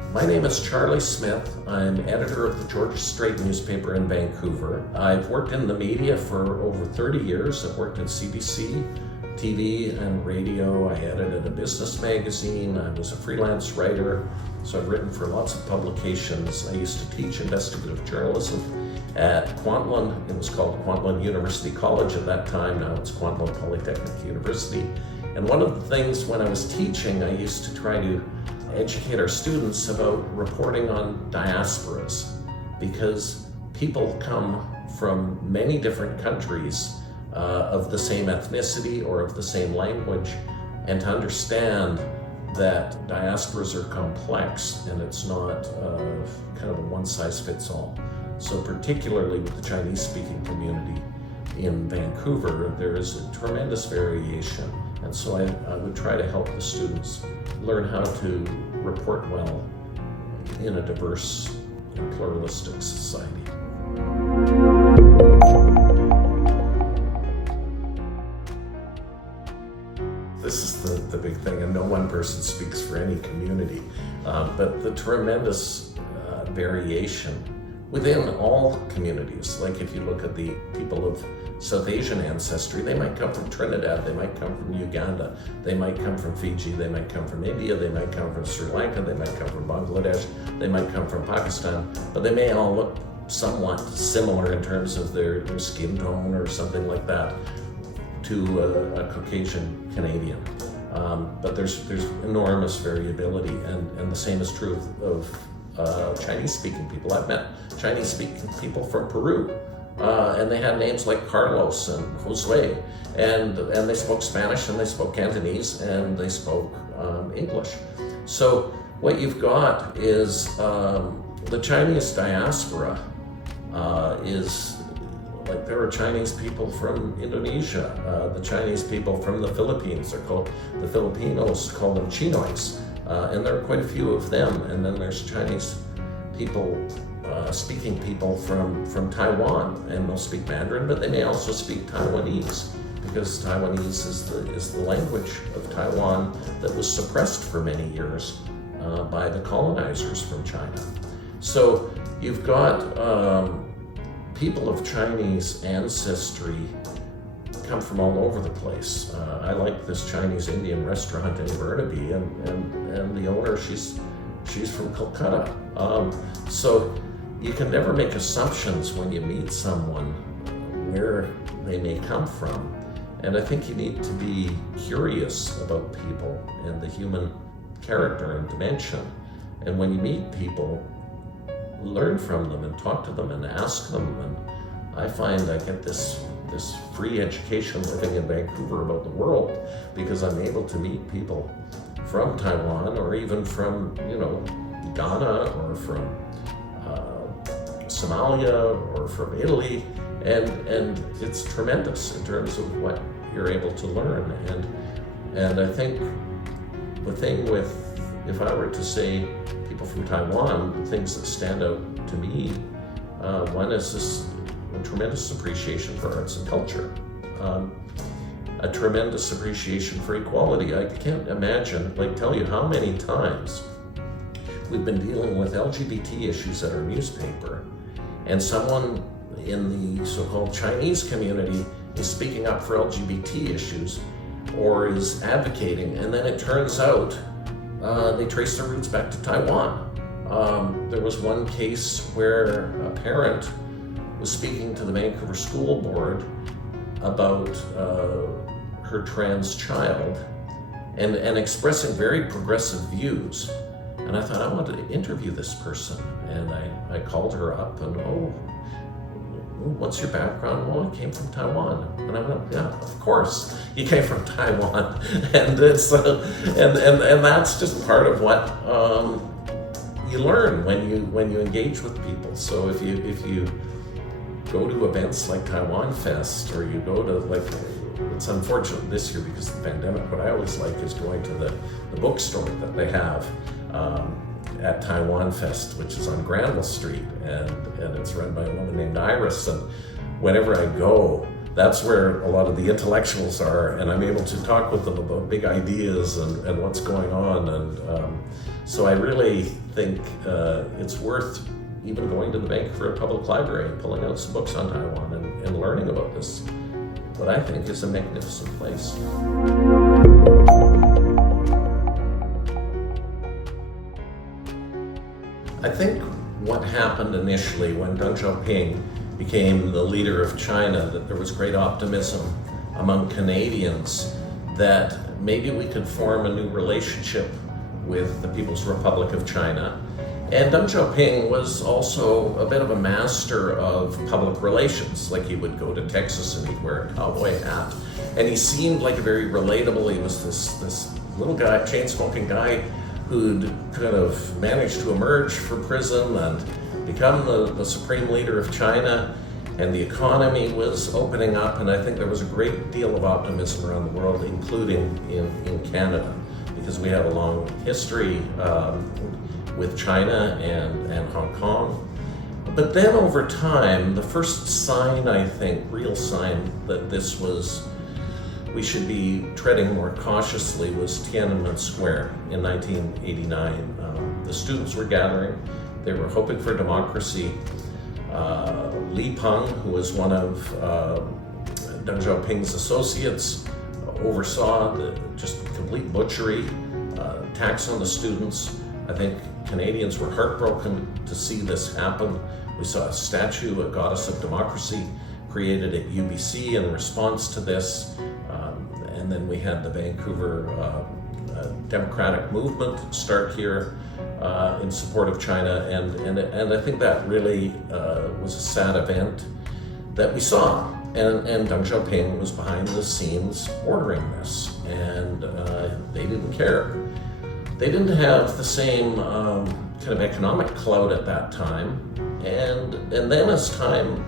My name is Charlie Smith. I'm editor of the Georgia Strait newspaper in Vancouver. I've worked in the media for over 30 years. I've worked at CBC, TV and radio. I edited a business magazine. I was a freelance writer, so I've written for lots of publications. I used to teach investigative journalism at Kwantlen. It was called Kwantlen University College at that time. Now it's Kwantlen Polytechnic University. And one of the things when I was teaching, I used to try to educate our students about reporting on diasporas, because people come from many different countries of the same ethnicity or of the same language, and to understand that diasporas are complex and it's not kind of a one-size-fits-all. So particularly with the Chinese-speaking community in Vancouver, there is a tremendous variation. And so I would try to help the students learn how to report well in a diverse and pluralistic society. This is the big thing, and no one person speaks for any community, but the tremendous variation within all communities. Like if you look at the people of South Asian ancestry, they might come from Trinidad, they might come from Uganda, they might come from Fiji, they might come from India, they might come from Sri Lanka, they might come from Bangladesh, they might come from Pakistan, but they may all look somewhat similar in terms of their skin tone or something like that to a Caucasian Canadian. But there's enormous variability, and the same is true of Chinese-speaking people. I've met Chinese-speaking people from Peru, and they had names like Carlos and Josue, and they spoke Spanish, and they spoke Cantonese, and they spoke English. So what you've got is the Chinese diaspora is like there are Chinese people from Indonesia, the Chinese people from the Philippines. They're called, the Filipinos call them Chinoys. And there are quite a few of them. And then there's Chinese people, speaking people from Taiwan, and they'll speak Mandarin, but they may also speak Taiwanese, because Taiwanese is the language of Taiwan that was suppressed for many years by the colonizers from China. So you've got people of Chinese ancestry come from all over the place. I like this Chinese Indian restaurant in Burnaby, and the owner, she's from Calcutta. So you can never make assumptions when you meet someone where they may come from. And I think you need to be curious about people and the human character and dimension. And when you meet people, learn from them and talk to them and ask them. And I find I get this free education living in Vancouver about the world, because I'm able to meet people from Taiwan, or even from, Ghana, or from Somalia, or from Italy, and it's tremendous in terms of what you're able to learn. And I think the thing with, if I were to say people from Taiwan, the things that stand out to me, one is this a tremendous appreciation for arts and culture, a tremendous appreciation for equality. I can't imagine, tell you how many times we've been dealing with LGBT issues at our newspaper, and someone in the so-called Chinese community is speaking up for LGBT issues or is advocating, and then it turns out they trace their roots back to Taiwan. There was one case where a parent was speaking to the Vancouver School Board about her trans child and expressing very progressive views. And I thought, I wanted to interview this person. And I called her up and, what's your background? Well, I came from Taiwan. And I went, yeah, of course, you came from Taiwan. And it's and that's just part of what you learn when you engage with people. So if you go to events like TAIWANfest, or you go to, it's unfortunate this year because of the pandemic, what I always like is going to the bookstore that they have at TAIWANfest, which is on Granville Street, and it's run by a woman named Iris. And whenever I go, that's where a lot of the intellectuals are, and I'm able to talk with them about big ideas and what's going on. And so I really think it's worth even going to the Vancouver Public Library and pulling out some books on Taiwan and learning about this, what I think is a magnificent place. I think what happened initially when Deng Xiaoping became the leader of China, that there was great optimism among Canadians that maybe we could form a new relationship with the People's Republic of China. And Deng Xiaoping was also a bit of a master of public relations. Like, he would go to Texas and he'd wear a cowboy hat. And he seemed like a very relatable, he was this little guy, chain-smoking guy, who'd kind of managed to emerge from prison and become the supreme leader of China. And the economy was opening up, and I think there was a great deal of optimism around the world, including in Canada, because we have a long history with China and Hong Kong. But then over time, the first sign, I think, real sign that this was, we should be treading more cautiously, was Tiananmen Square in 1989. The students were gathering, they were hoping for democracy. Li Peng, who was one of Deng Xiaoping's associates, oversaw the just complete butchery, attacks on the students. I think Canadians were heartbroken to see this happen. We saw a statue, a goddess of democracy, created at UBC in response to this. And then we had the Vancouver democratic movement start here in support of China. And I think that really was a sad event that we saw. And Deng Xiaoping was behind the scenes ordering this. And they didn't care. They didn't have the same kind of economic clout at that time. And then as time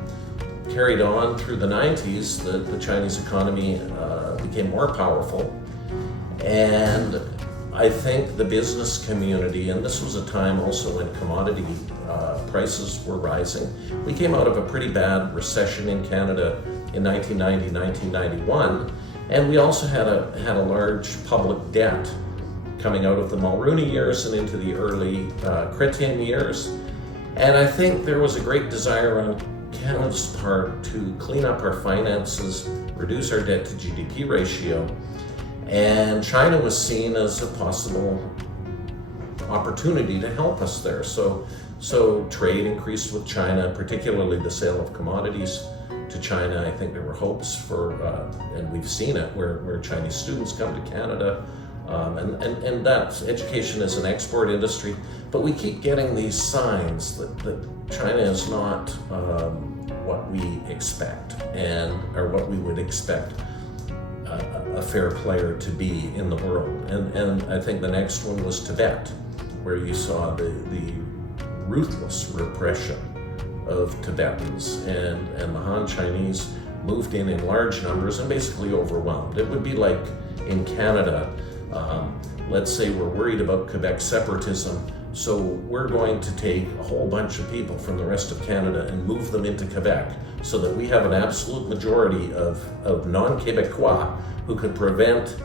carried on through the 90s, the Chinese economy became more powerful. And I think the business community, and this was a time also when commodity prices were rising. We came out of a pretty bad recession in Canada in 1990, 1991, and we also had a large public debt coming out of the Mulrooney years and into the early Chrétien years. And I think there was a great desire on Canada's part to clean up our finances, reduce our debt to GDP ratio, and China was seen as a possible opportunity to help us there. So trade increased with China, particularly the sale of commodities to China. I think there were hopes for, and we've seen it, where Chinese students come to Canada, and that education is an export industry. But we keep getting these signs that China is not what we expect, or what we would expect a fair player to be in the world. And I think the next one was Tibet, where you saw the ruthless repression of Tibetans, and the Han Chinese moved in large numbers and basically overwhelmed. It would be like in Canada, let's say we're worried about Quebec separatism, so we're going to take a whole bunch of people from the rest of Canada and move them into Quebec so that we have an absolute majority of non-Quebecois who could prevent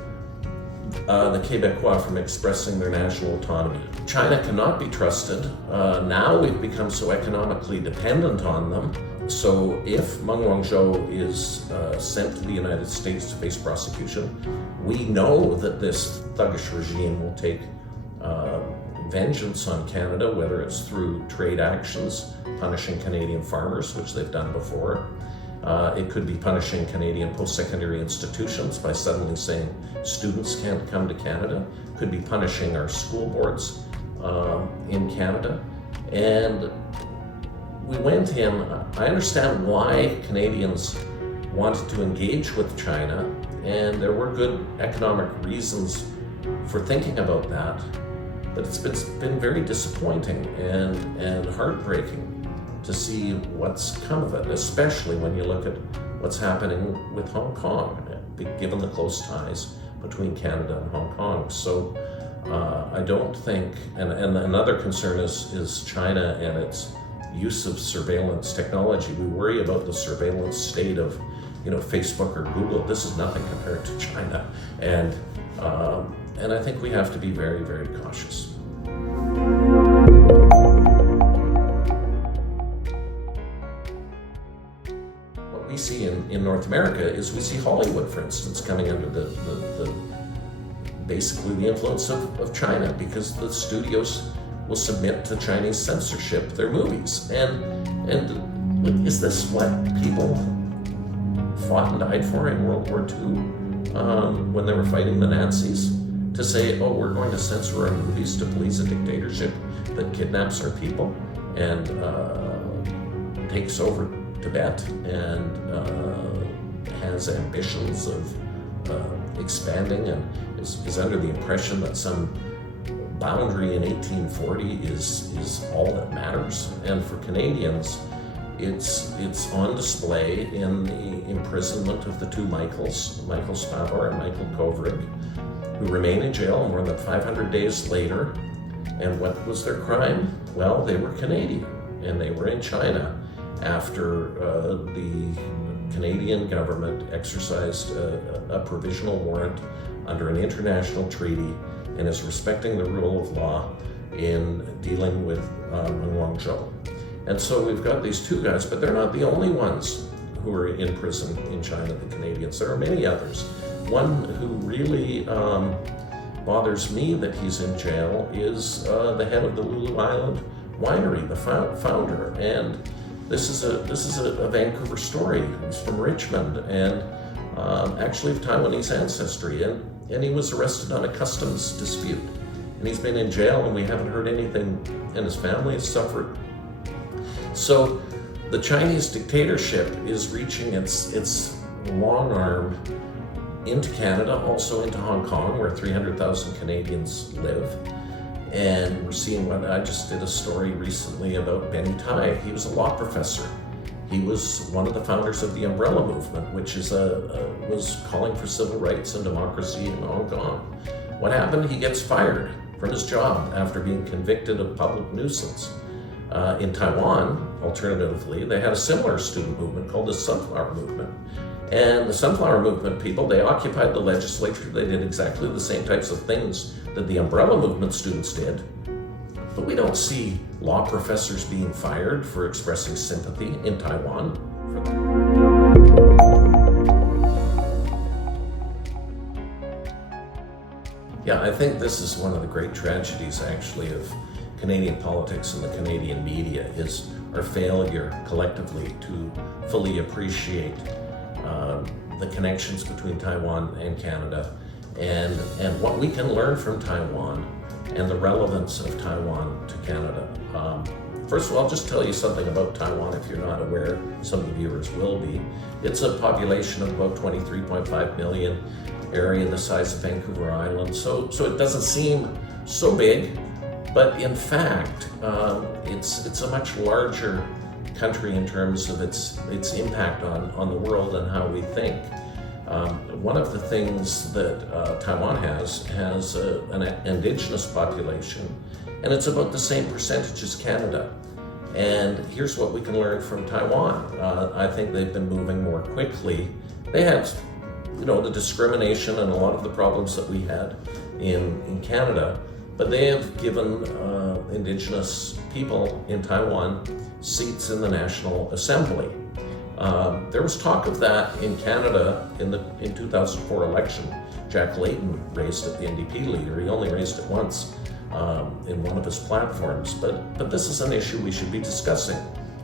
the Quebecois from expressing their national autonomy. China cannot be trusted. Now we've become so economically dependent on them. So if Meng Wanzhou is sent to the United States to face prosecution, we know that this thuggish regime will take vengeance on Canada, whether it's through trade actions, punishing Canadian farmers, which they've done before. It could be punishing Canadian post-secondary institutions by suddenly saying students can't come to Canada. Could be punishing our school boards in Canada. And we went in, I understand why Canadians wanted to engage with China, and there were good economic reasons for thinking about that, but it's been very disappointing and heartbreaking to see what's come of it, especially when you look at what's happening with Hong Kong, given the close ties between Canada and Hong Kong. So I don't think, and another concern is China and its use of surveillance technology. We worry about the surveillance state of Facebook or Google. This is nothing compared to China, and I think we have to be very, very cautious. What we see in North America is we see Hollywood, for instance, coming under basically the influence of China, because the studios will submit to Chinese censorship their movies. And is this what people fought and died for in World War II when they were fighting the Nazis? To say, oh, we're going to censor our movies to please a dictatorship that kidnaps our people and takes over Tibet and has ambitions of expanding and is under the impression that some boundary in 1840 is all that matters. And for Canadians, it's on display in the imprisonment of the two Michaels, Michael Spavor and Michael Kovrig, who remain in jail more than 500 days later. And what was their crime? Well, they were Canadian, and they were in China after the Canadian government exercised a provisional warrant under an international treaty and is respecting the rule of law in dealing with Guangzhou. And so we've got these two guys, but they're not the only ones who are in prison in China, the Canadians. There are many others. One who really bothers me that he's in jail is the head of the Lulu Island winery, the founder. And this is a Vancouver story. He's from Richmond and actually of Taiwanese ancestry. And he was arrested on a customs dispute. And he's been in jail, and we haven't heard anything, and his family has suffered. So the Chinese dictatorship is reaching its long arm into Canada, also into Hong Kong, where 300,000 Canadians live. And we're seeing what I just did a story recently about Benny Tai. He was a law professor. He was one of the founders of the Umbrella Movement, which is was calling for civil rights and democracy in Hong Kong. What happened? He gets fired from his job after being convicted of public nuisance. In Taiwan, alternatively, they had a similar student movement called the Sunflower Movement. And the Sunflower Movement people, they occupied the legislature. They did exactly the same types of things that the Umbrella Movement students did. But we don't see law professors being fired for expressing sympathy in Taiwan. Yeah, I think this is one of the great tragedies, actually, of Canadian politics and the Canadian media, is our failure collectively to fully appreciate the connections between Taiwan and Canada and what we can learn from Taiwan and the relevance of Taiwan to Canada. First of all, I'll just tell you something about Taiwan if you're not aware. Some of the viewers will be. It's a population of about 23.5 million, area the size of Vancouver Island. So it doesn't seem so big, but in fact, it's a much larger country in terms of its impact on the world and how we think. One of the things that Taiwan has an indigenous population, and it's about the same percentage as Canada. And here's what we can learn from Taiwan. I think they've been moving more quickly. They had, the discrimination and a lot of the problems that we had in Canada, but they have given indigenous people in Taiwan seats in the National Assembly. There was talk of that in Canada in 2004 election. Jack Layton raised it, the NDP leader. He only raised it once in one of his platforms. But this is an issue we should be discussing.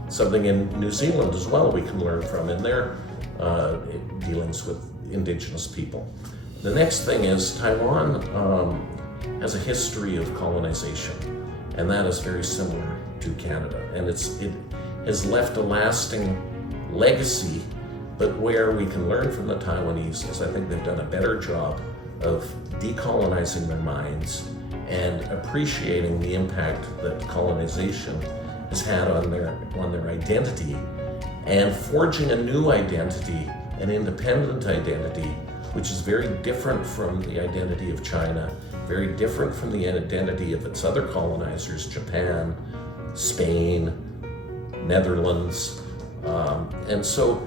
Something in New Zealand as well we can learn from in their dealings with Indigenous people. The next thing is Taiwan has a history of colonization, and that is very similar to Canada. And it has left a lasting legacy, but where we can learn from the Taiwanese is I think they've done a better job of decolonizing their minds and appreciating the impact that colonization has had on their identity, and forging a new identity, an independent identity, which is very different from the identity of China, very different from the identity of its other colonizers, Japan, Spain, Netherlands. And so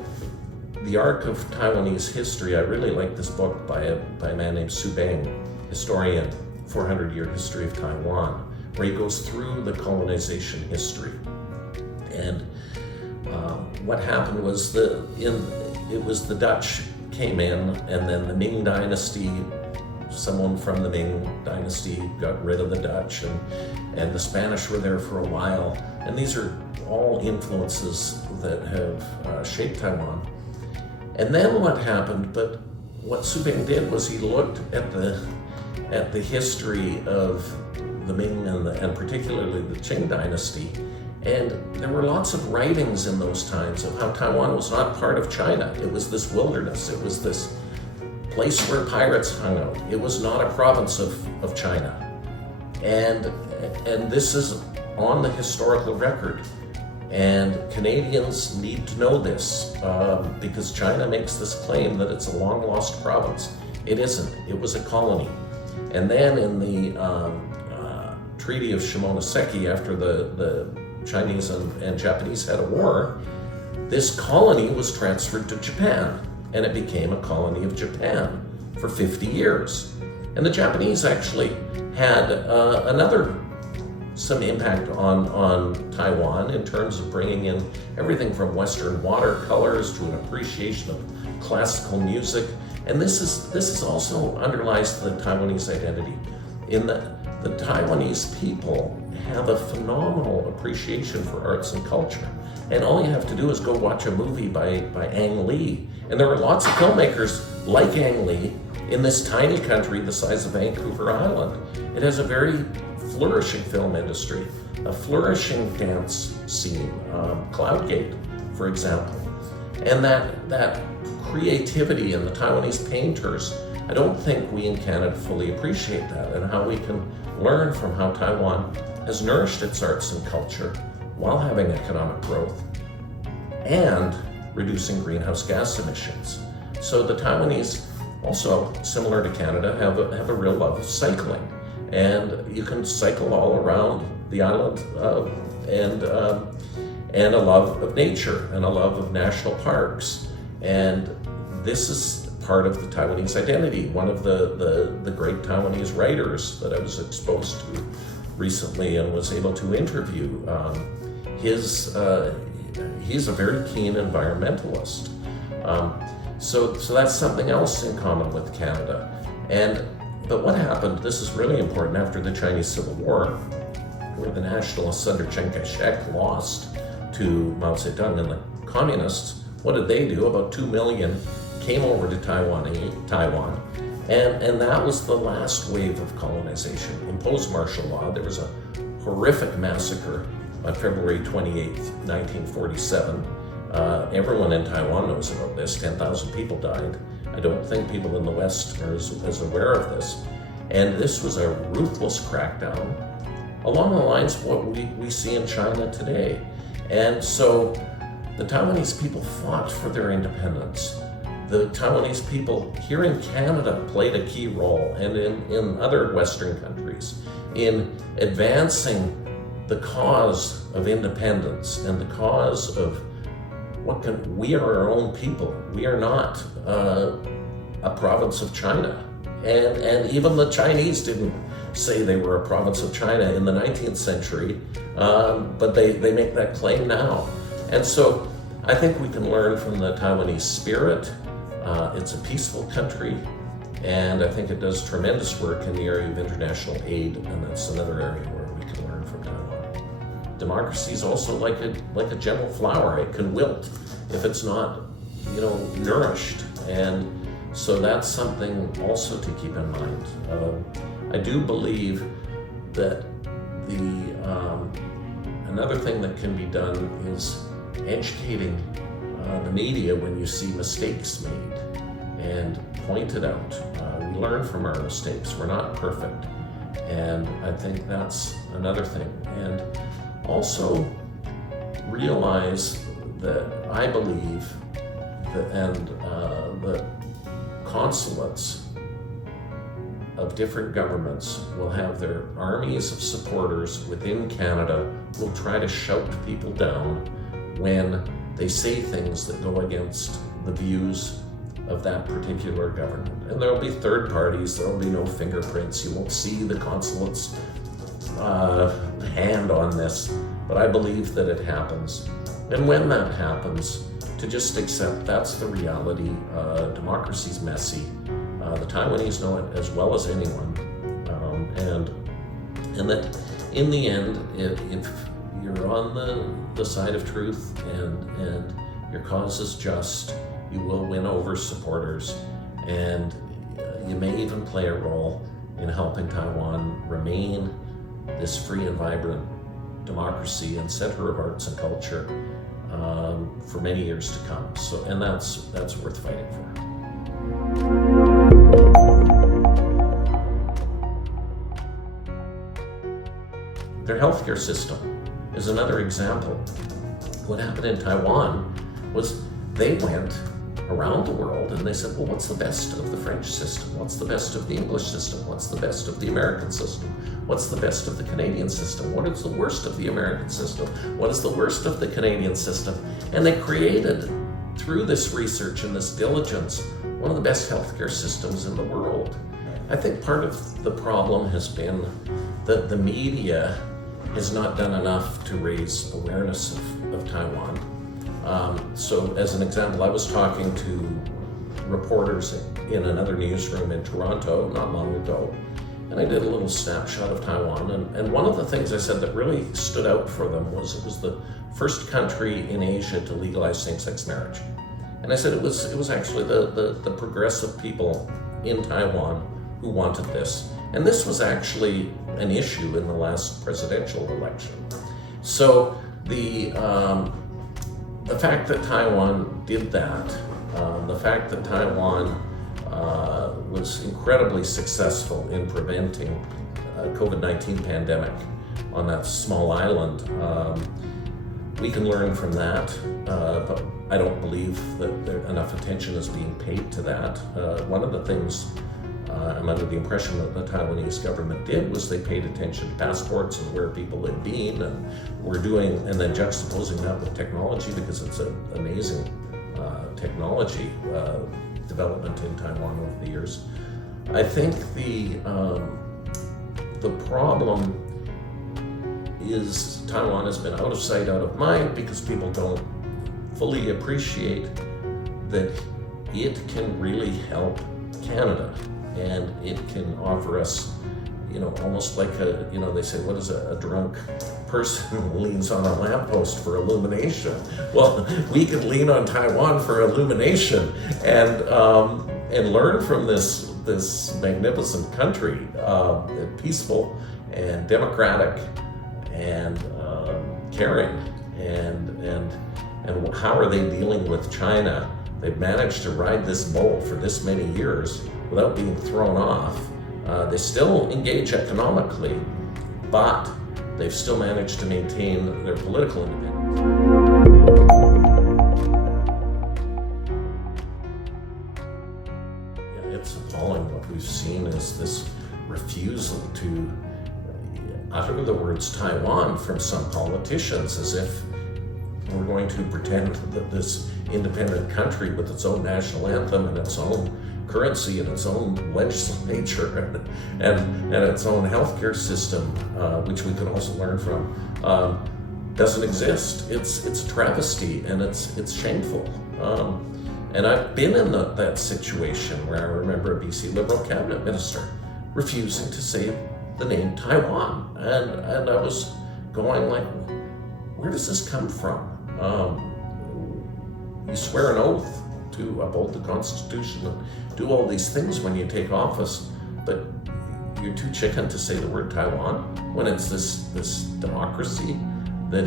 the arc of Taiwanese history, I really like this book by a man named Su Beng, historian, 400-year history of Taiwan, where he goes through the colonization history. And what happened was it was the Dutch came in, and then the Ming Dynasty, someone from the Ming Dynasty got rid of the Dutch, and the Spanish were there for a while. And these are all influences that have shaped Taiwan. And then what happened, but what Su Beng did was he looked at the history of the Ming and particularly the Qing Dynasty, and there were lots of writings in those times of how Taiwan was not part of China. It was this wilderness. It was this place where pirates hung out. It was not a province of China. And this is on the historical record. And Canadians need to know this because China makes this claim that it's a long-lost province. It isn't. It was a colony. And then in the Treaty of Shimonoseki, after the Chinese and Japanese had a war, this colony was transferred to Japan, and it became a colony of Japan for 50 years. And the Japanese actually had some impact on Taiwan in terms of bringing in everything from Western watercolors to an appreciation of classical music. And this is also underlies the Taiwanese identity in that the Taiwanese people have a phenomenal appreciation for arts and culture. And all you have to do is go watch a movie by Ang Lee. And there are lots of filmmakers like Ang Lee in this tiny country the size of Vancouver Island. It has a very flourishing film industry, a flourishing dance scene, Cloudgate, for example. And that creativity in the Taiwanese painters, I don't think we in Canada fully appreciate that, and how we can learn from how Taiwan has nourished its arts and culture while having economic growth and reducing greenhouse gas emissions. So the Taiwanese, also similar to Canada, have a real love of cycling. And you can cycle all around the island and a love of nature and a love of national parks. And this is part of the Taiwanese identity. One of the great Taiwanese writers that I was exposed to recently and was able to interview, he's a very keen environmentalist. So that's something else in common with Canada. But what happened, this is really important, after the Chinese Civil War, where the nationalists under Chiang Kai-shek lost to Mao Zedong and the communists, what did they do? About 2 million came over to Taiwan, and that was the last wave of colonization. Imposed martial law. There was a horrific massacre on February 28th, 1947. Everyone in Taiwan knows about this. 10,000 people died. I don't think people in the West are as aware of this. And this was a ruthless crackdown along the lines of what we see in China today. And so the Taiwanese people fought for their independence. The Taiwanese people here in Canada played a key role, and in other Western countries, in advancing the cause of independence and the cause of we are our own people. We are not a province of China. And even the Chinese didn't say they were a province of China in the 19th century, but they make that claim now. And so I think we can learn from the Taiwanese spirit. It's a peaceful country, and I think it does tremendous work in the area of international aid, and that's another area where we can learn from Taiwan. Democracy is also like a gentle flower. It can wilt if it's not, nourished. And so that's something also to keep in mind. I do believe that another thing that can be done is educating the media when you see mistakes made and point it out. We learn from our mistakes. We're not perfect. And I think that's another thing. And also realize that I believe that the consulates of different governments will have their armies of supporters within Canada who will try to shout people down when they say things that go against the views of that particular government. And there'll be third parties, there'll be no fingerprints, you won't see the consulate's hand on this, but I believe that it happens. And when that happens, to just accept that's the reality. Democracy's messy. The Taiwanese know it as well as anyone. And that in the end, if you're on the side of truth and your cause is just, you will win over supporters, and you may even play a role in helping Taiwan remain this free and vibrant democracy and center of arts and culture for many years to come. So, and that's worth fighting for. Their healthcare system is another example. What happened in Taiwan was they went around the world and they said, well, what's the best of the French system? What's the best of the English system? What's the best of the American system? What's the best of the Canadian system? What is the worst of the American system? What is the worst of the Canadian system? And they created, through this research and this diligence, one of the best healthcare systems in the world. I think part of the problem has been that the media has not done enough to raise awareness of Taiwan. So as an example, I was talking to reporters in another newsroom in Toronto not long ago, and I did a little snapshot of Taiwan, and one of the things I said that really stood out for them was it was the first country in Asia to legalize same-sex marriage. And I said it was actually the progressive people in Taiwan who wanted this. And this was actually an issue in the last presidential election. So the fact that Taiwan did that, the fact that Taiwan was incredibly successful in preventing COVID-19 pandemic on that small island, we can learn from that, but I don't believe that enough attention is being paid to that. One of the things I'm under the impression that the Taiwanese government did was they paid attention to passports and where people had been, and and then juxtaposing that with technology, because it's an amazing technology development in Taiwan over the years. I think the problem is Taiwan has been out of sight, out of mind, because people don't fully appreciate that it can really help Canada. And it can offer us, almost like they say, what is a drunk person leans on a lamppost for illumination? Well, we could lean on Taiwan for illumination and learn from this magnificent country, peaceful and democratic and caring, and how are they dealing with China? They've managed to ride this bull for this many years without being thrown off. They still engage economically, but they've still managed to maintain their political independence. Yeah, it's appalling. What we've seen is this refusal to utter the words Taiwan from some politicians, as if we're going to pretend that this independent country with its own national anthem and its own currency and its own legislature and its own healthcare system, which we can also learn from, doesn't exist. It's a travesty, and it's shameful. And I've been in that situation where I remember a BC Liberal cabinet minister refusing to say the name Taiwan, and I was going like, where does this come from? You swear an oath to uphold the Constitution and do all these things when you take office, but you're too chicken to say the word Taiwan when it's this democracy that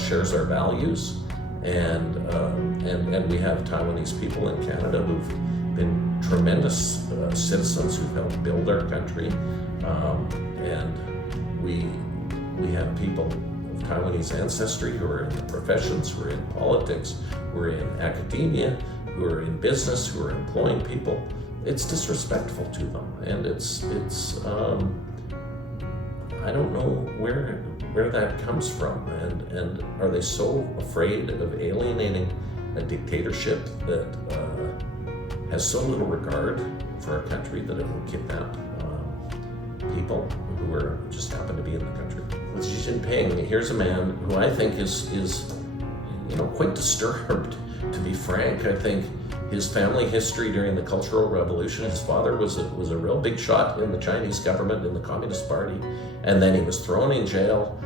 shares our values, and we have Taiwanese people in Canada who've been tremendous citizens who've helped build our country, and we have people of Taiwanese ancestry who are in the professions, who are in politics, who are in academia, who are in business, who are employing people. It's disrespectful to them, and it's I don't know where that comes from, and are they so afraid of alienating a dictatorship that has so little regard for our country that it will kidnap people who just happen to be in the country. With Xi Jinping, here's a man who I think is quite disturbed, to be frank. I think his family history during the Cultural Revolution, his father was a real big shot in the Chinese government, in the Communist Party, and then he was thrown in jail,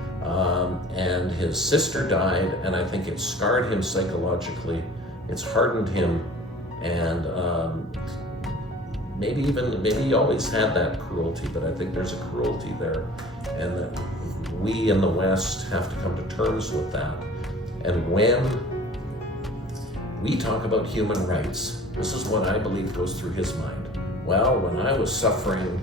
and his sister died, and I think it scarred him psychologically. It's hardened him, and maybe he always had that cruelty, but I think there's a cruelty there, and that we in the West have to come to terms with that. And when we talk about human rights, this is what I believe goes through his mind. Well, when I was suffering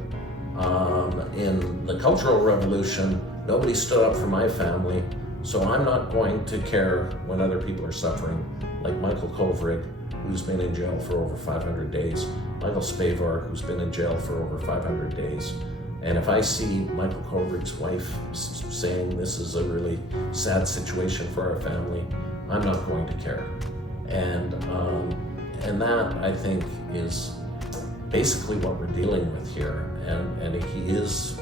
in the Cultural Revolution, nobody stood up for my family, so I'm not going to care when other people are suffering, like Michael Kovrig, who's been in jail for over 500 days, Michael Spavor, who's been in jail for over 500 days. And if I see Michael Kovrig's wife saying this is a really sad situation for our family, I'm not going to care. And that, I think, is basically what we're dealing with here. And he is,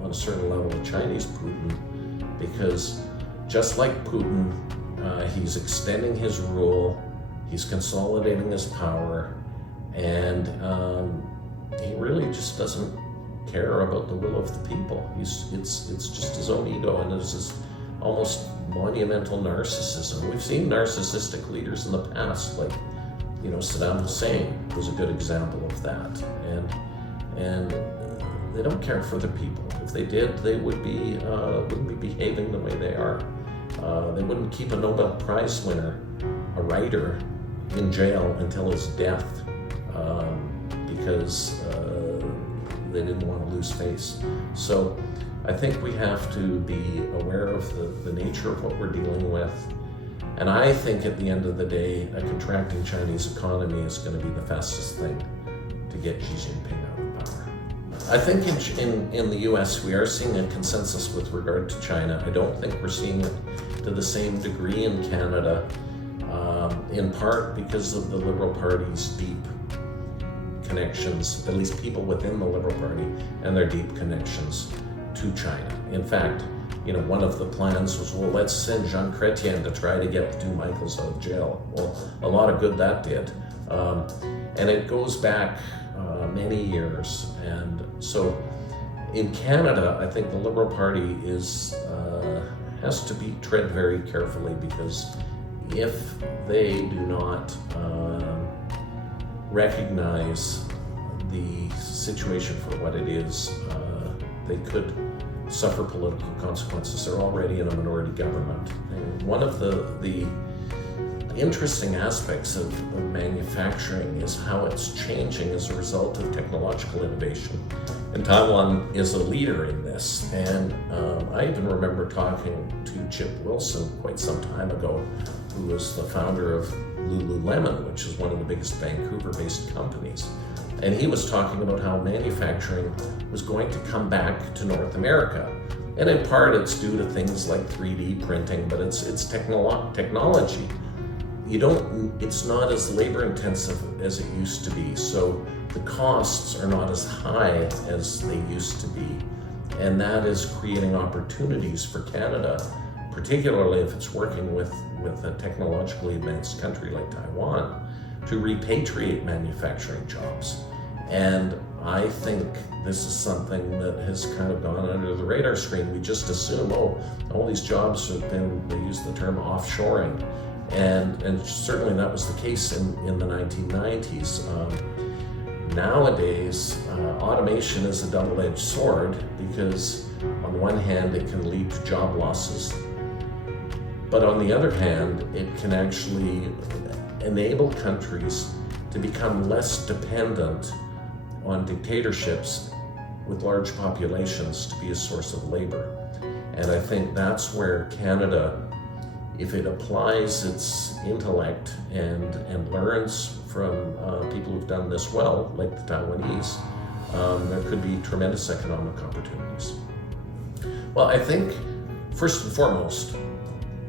on a certain level, a Chinese Putin, because just like Putin, he's extending his rule, he's consolidating his power, and he really just doesn't care about the will of the people. It's just his own ego, and it's this almost monumental narcissism. We've seen narcissistic leaders in the past, like Saddam Hussein was a good example of that, and they don't care for the people. If they did, they wouldn't be behaving the way they are. They wouldn't keep a Nobel Prize winner, a writer, in jail until his death, because they didn't want to lose face. So I think we have to be aware of the nature of what we're dealing with. And I think at the end of the day, a contracting Chinese economy is going to be the fastest thing to get Xi Jinping out of power. I think in the US, we are seeing a consensus with regard to China. I don't think we're seeing it to the same degree in Canada, in part because of the Liberal Party's deep connections, at least people within the Liberal Party, and their deep connections to China. In fact, one of the plans was, well, let's send Jean Chrétien to try to get the two Michaels out of jail. Well, a lot of good that did. And it goes back many years. And so in Canada, I think the Liberal Party has to be tread very carefully, because if they do not recognize the situation for what it is, they could suffer political consequences. They're already in a minority government. And one of the interesting aspects of manufacturing is how it's changing as a result of technological innovation. And Taiwan is a leader in this. And I even remember talking to Chip Wilson quite some time ago, who was the founder of Lululemon, which is one of the biggest Vancouver-based companies. And he was talking about how manufacturing was going to come back to North America. And in part, it's due to things like 3D printing, but it's technology. It's not as labor intensive as it used to be. So the costs are not as high as they used to be. And that is creating opportunities for Canada, particularly if it's working with a technologically advanced country like Taiwan, to repatriate manufacturing jobs. And I think this is something that has kind of gone under the radar screen. We just assume, all these jobs have been, they use the term offshoring. And certainly that was the case in the 1990s. Nowadays, automation is a double-edged sword, because on the one hand, it can lead to job losses. But on the other hand, it can actually enable countries to become less dependent on dictatorships with large populations to be a source of labor. And I think that's where Canada, if it applies its intellect and learns from people who've done this well, like the Taiwanese, there could be tremendous economic opportunities. Well, I think, first and foremost,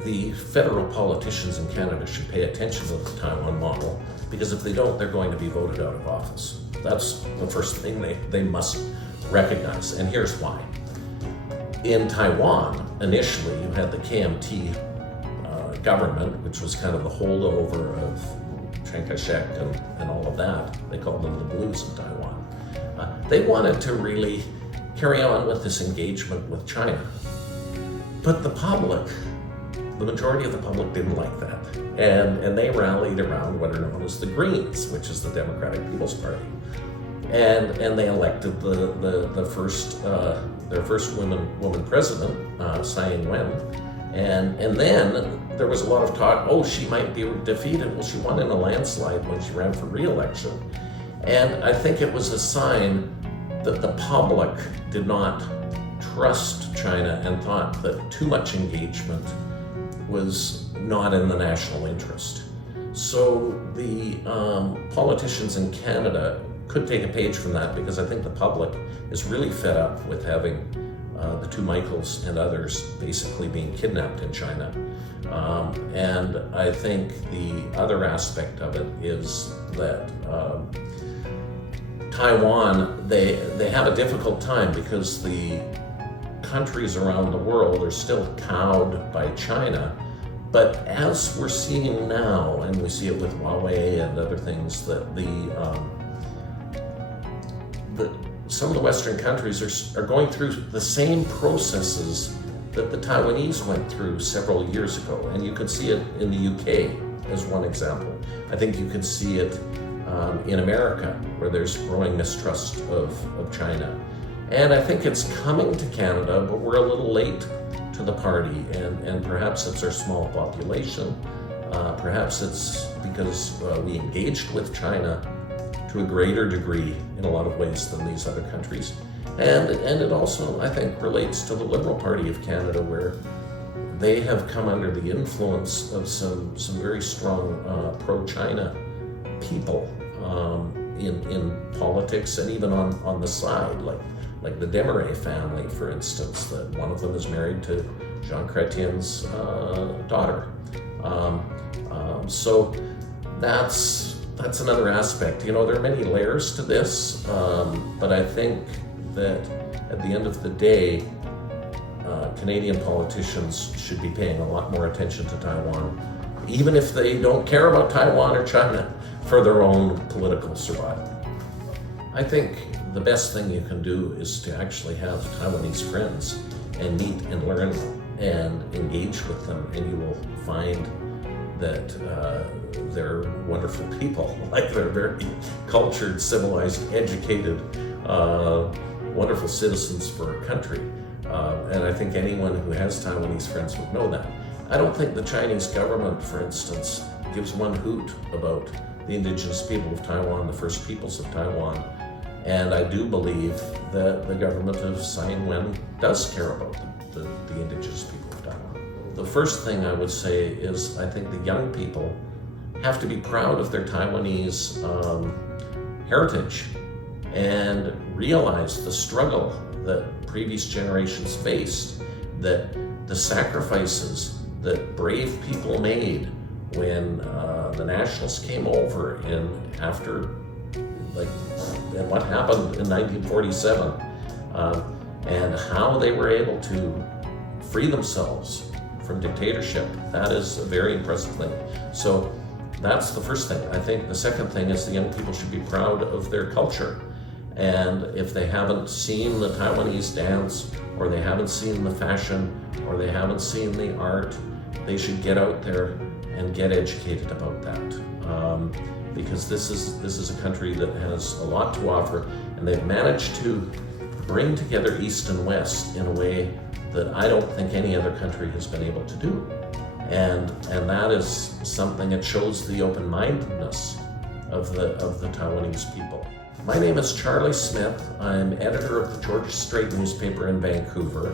the federal politicians in Canada should pay attention to the Taiwan model, because if they don't, they're going to be voted out of office. That's the first thing they must recognize, and here's why. In Taiwan, initially, you had the KMT government, which was kind of the holdover of Chiang Kai-shek and all of that. They called them the Blues in Taiwan. They wanted to really carry on with this engagement with China. But the public, the majority of the public didn't like that. And they rallied around what are known as the Greens, which is the Democratic People's Party. And they elected the first their first woman president, Tsai Ing-wen. And then there was a lot of talk, oh, she might be defeated. Well, she won in a landslide when she ran for re-election. And I think it was a sign that the public did not trust China and thought that too much engagement was not in the national interest. So the politicians in Canada could take a page from that, because I think the public is really fed up with having the two Michaels and others basically being kidnapped in China. And I think the other aspect of it is that Taiwan, they have a difficult time because the countries around the world are still cowed by China. But as we're seeing now, and we see it with Huawei and other things, that some of the Western countries are going through the same processes that the Taiwanese went through several years ago. And you can see it in the UK as one example. I think you can see it in America, where there's growing mistrust of China. And I think it's coming to Canada, but we're a little late to the party, and perhaps it's our small population. Perhaps it's because we engaged with China to a greater degree in a lot of ways than these other countries. And it also, I think, relates to the Liberal Party of Canada, where they have come under the influence of some very strong pro-China people in politics, and even on the side, like the Desmarais family, for instance, that one of them is married to Jean Chrétien's daughter. So that's another aspect. You know, there are many layers to this, but I think that at the end of the day, Canadian politicians should be paying a lot more attention to Taiwan, even if they don't care about Taiwan or China, for their own political survival. I think the best thing you can do is to actually have Taiwanese friends and meet and learn and engage with them, and you will find that they're wonderful people. Like, they're very cultured, civilized, educated, wonderful citizens for a country. And I think anyone who has Taiwanese friends would know that. I don't think the Chinese government, for instance, gives one hoot about the indigenous people of Taiwan, the first peoples of Taiwan. And I do believe that the government of Tsai Ing-wen does care about the indigenous people of Taiwan. The first thing I would say is, I think the young people have to be proud of their Taiwanese heritage and realize the struggle that previous generations faced, that the sacrifices that brave people made when the nationalists came over and what happened in 1947, and how they were able to free themselves from dictatorship. That is a very impressive thing. So that's the first thing. I think the second thing is the young people should be proud of their culture. And if they haven't seen the Taiwanese dance, or they haven't seen the fashion, or they haven't seen the art, they should get out there and get educated about that. Because this is a country that has a lot to offer, and they've managed to bring together East and West in a way that I don't think any other country has been able to do. And that is something that shows the open-mindedness of the Taiwanese people. My name is Charlie Smith. I'm editor of the Georgia Strait newspaper in Vancouver.